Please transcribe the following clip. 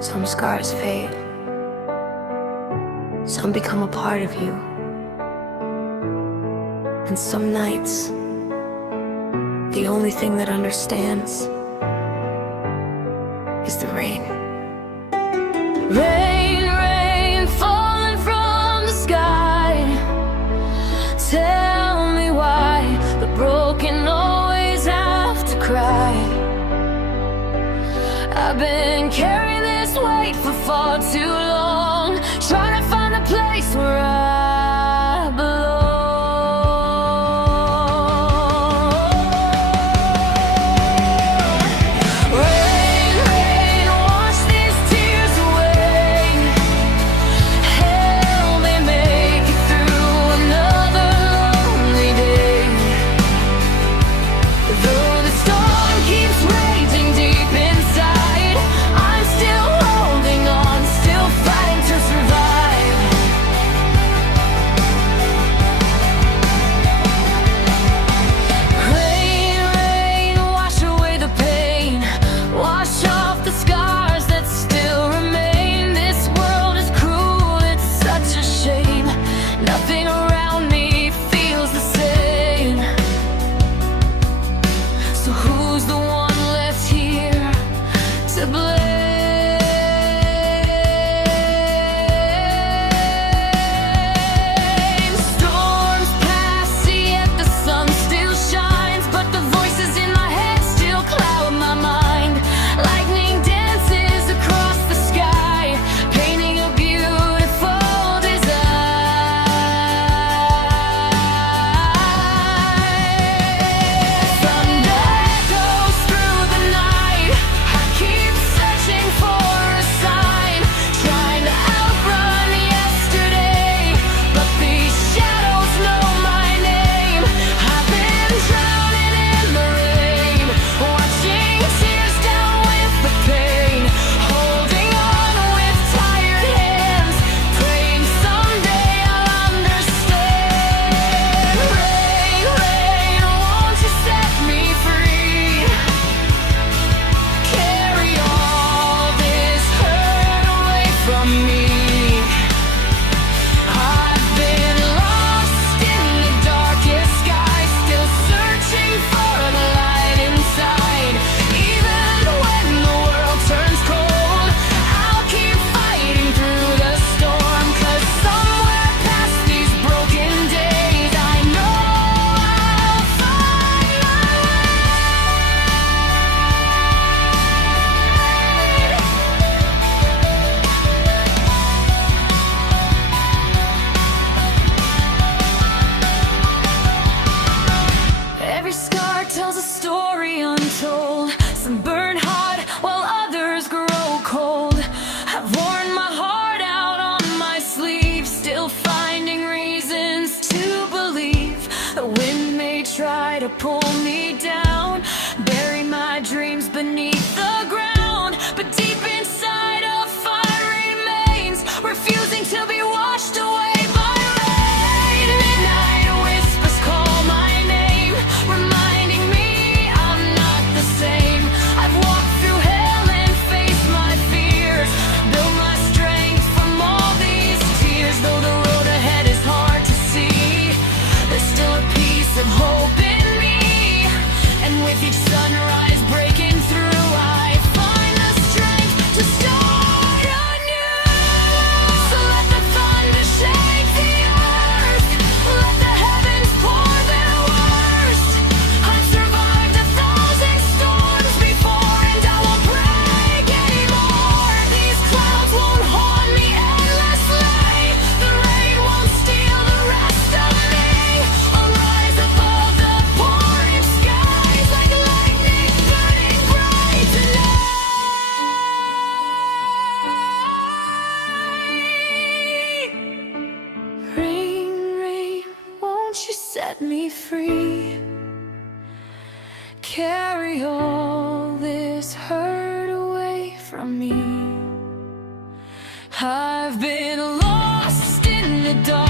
Some scars fade. Some become a part of you. And some nights, the only thing that understands is the rain. Rain, rain, falling from the sky. Tell me why the broken always have to cry. I've been carrying this weight for far too long, trying to find a place where I belong. Rain, rain, wash these tears away. Help me make it through another lonely day. Though the storm keeps raging deep inside, I'm still holding on, still fighting to survive. Rain, rain, wash away the pain, wash off the scars that still remain. This world is cruel, it's such a shame. Nothing around me feels the same. So who's the one left here to blame? Storms pass, yet the sun still shines, but the voices in my head still cloud my mind. Lightning dances across the sky, painting a beautiful design. Thunder echoes through the night. I keep searching for a sign, trying to outrun yesterday, but these shadows know my name. I've been drowning in the rain, watching tears down with the pain, holding on with tired hands, praying someday I'll understand. Rain, rain, won't you set me free? Carry all this hurt away from me. I've been lost in the darkest sky, still searching for the light inside. Even when the world turns cold, I'll keep fighting through the storm, 'cause somewhere past these broken days, I know I'll find my Every scar tells a story untold. Some burn hot while others grow cold. I've worn my heart out on my sleeve, still finding reasons to believe. The wind may try to pull me down, bury my dreams beneath the ground, but deep inside a fire remains, refusing to be washed away by rain. Midnight whispers call my name, reminding me I'm not the same. I've walked through hell and faced my fears, built my strength from all these tears. Though the road ahead is hard to see, there's still a piece of hope in me. And with each sunrise breaking through, I find the strength to start anew. So let the thunder shake the earth, let the heavens pour their worst. I've survived 1,000 storms before, and I won't break anymore. These clouds won't haunt me endlessly, the rain won't steal the rest of me. I'll rise above the pouring skies, like lightning burning bright tonight. Rain, rain, won't you set me free? Carry all this hurt away from me. I've been lost in the dark.